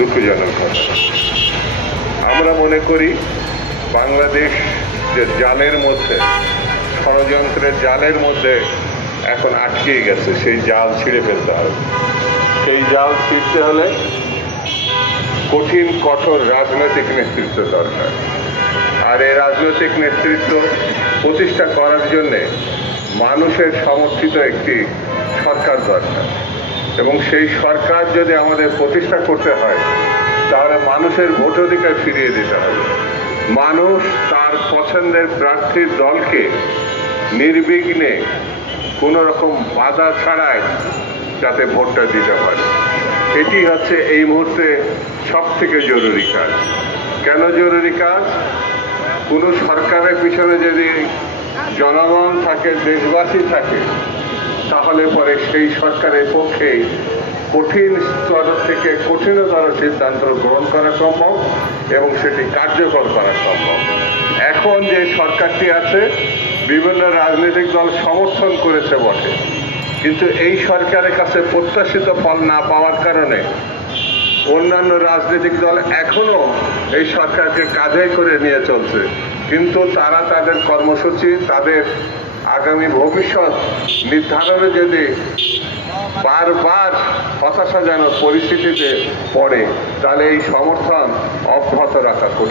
দুঃখজনক। ঘটনা আমরা মনে করি বাংলাদেশ যে জালের মধ্যে, ষড়যন্ত্রের জালের মধ্যে এখন আটকে গেছে, সেই জাল ছিঁড়ে ফেলতে হবে। সেই জাল ছিঁড়তে হলে কঠিন, কঠোর রাজনৈতিক নেতৃত্ব দরকার। আর এই রাজনৈতিক নেতৃত্ব প্রতিষ্ঠা করার জন্যে মানুষের সমর্থিত একটি সরকার দরকার। এবং সেই সরকার যদি আমাদের প্রতিষ্ঠা করতে হয়, তাহলে মানুষের ভোটাধিকার ফিরিয়ে দিতে হবে। মানুষ তার পছন্দের প্রার্থীর দলকে নির্বিঘ্নে কোনো রকম বাধা ছাড়াই যাতে ভোটটা দিতে পারে। এটি হচ্ছে এই মুহূর্তে সব থেকে জরুরি কাজ। কেন জরুরি কাজ? কোনো সরকারের পিছনে যদি জনগণ থাকে, দেশবাসী থাকে তাহলে পরে সেই সরকারের পক্ষে কঠিন স্তর থেকে কঠিনতর সিদ্ধান্ত গ্রহণ করা সম্ভব এবং সেটি কার্যকর করা সম্ভব। এখন যে সরকারটি আছে, বিভিন্ন রাজনৈতিক দল সমর্থন করেছে বটে। কিন্তু এই সরকারের কাছে প্রত্যাশিত ফল না পাওয়ার কারণে অন্যান্য রাজনৈতিক দল এখনও এই সরকারকে কাঁধে করে নিয়ে চলছে। কিন্তু তারা তাদের কর্মসূচি, তাদের আগামী ভবিষ্যৎ নির্ধারণে যদি বারবার হতাশাজনক পরিস্থিতিতে পড়ে তাহলে এই সমর্থন অব্যাহত রাখা।